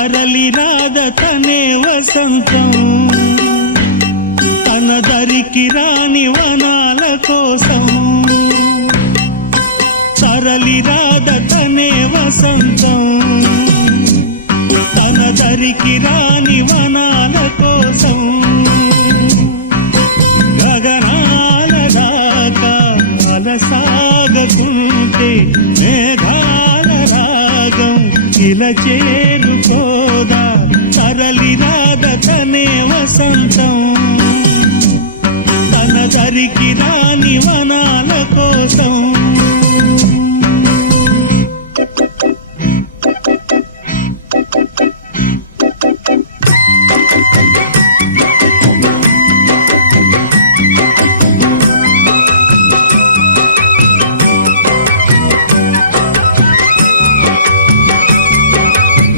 తరలి రాద తనే వసంతం తన దరికి రాని వనాల కోసం తరలి రాద తనే వసంతం తన దరికి రాని వనాల కోసం గగనాల దాకా అలసాగకుంటే మేఘాల రాగం ఇలా చేరుకోదా తరలి రాద తనే వసంతం తన దరికి రాని వనాల కోసం